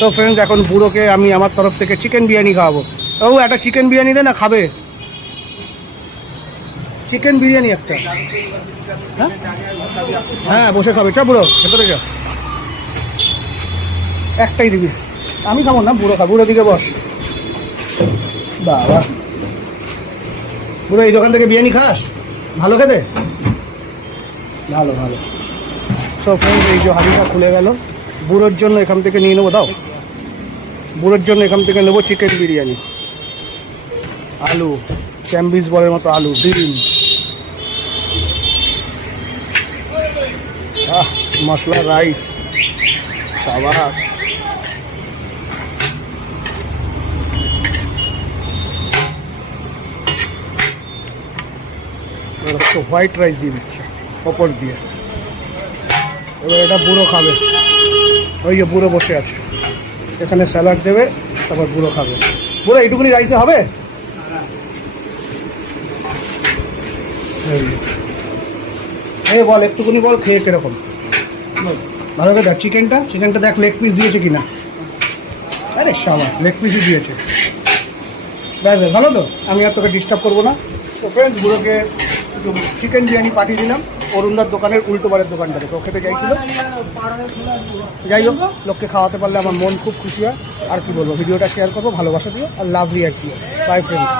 তো ফ্রেন্ডস, এখন বুড়োকে আমি আমার তরফ থেকে চিকেন বিরিয়ানি খাওয়াবো। ও একটা চিকেন বিরিয়ানি দে না, খাবে চিকেন বিরিয়ানি একটা। হ্যাঁ হ্যাঁ, বসে খাবে। চা বুড়ো, ভেতরে যা, একটাই দিবি। আমি খাবো না, বুড়ো খাবো। বুড়ো দিকে বস। বাবা, বুড়ো এই দোকান থেকে বিরিয়ানি খাস? ভালো খেতে? ভালো ভালো। সব ফ্রেন্ডস, এই যে হাঁড়িটা খুলে গেল। বুড়োর জন্য এখান থেকে নিয়ে নেবো। দাও, বুড়োর জন্য এখান থেকে নেবো চিকেন বিরিয়ানি। আলু, স্যান্ডউইচ বলের মতো আলু, ডিম, মশলা, রাইস, সাবাস। হোয়াইট রাইস দিয়ে দিচ্ছে ওপর দিয়ে। এবার এটা বুড়ো খাবে। ওই যে বুড়ো বসে আছে, এখানে স্যালাড দেবে, তারপর বুড়ো খাবে। বুড়ো এইটুকুনি রাইসে হবে? এই বল, একটুকুনি বল, খেয়ে কিরকম ভালো করে দেখ। চিকেনটা দেখ, লেগ পিস দিয়েছে কিনা। আরে সাবাস, লেগ পিসই দিয়েছে। ব্যাস, ভালো তো। আমি আর তোকে ডিস্টার্ব করবো না। তো ফ্রেন্ডস, বুড়োকে একটু চিকেন বিরিয়ানি পাঠিয়ে দিলাম অরুণদার দোকানের উল্টোবারের দোকানটা থেকে। ও খেতে চাইছিল। যাই হোক, লোককে খাওয়াতে পারলে আমার মন খুব খুশি হয়। আর কি বলবো, ভিডিওটা শেয়ার করবো, ভালোবাসা দিও আর লাভ রিয়াক্ট দিও। By friends.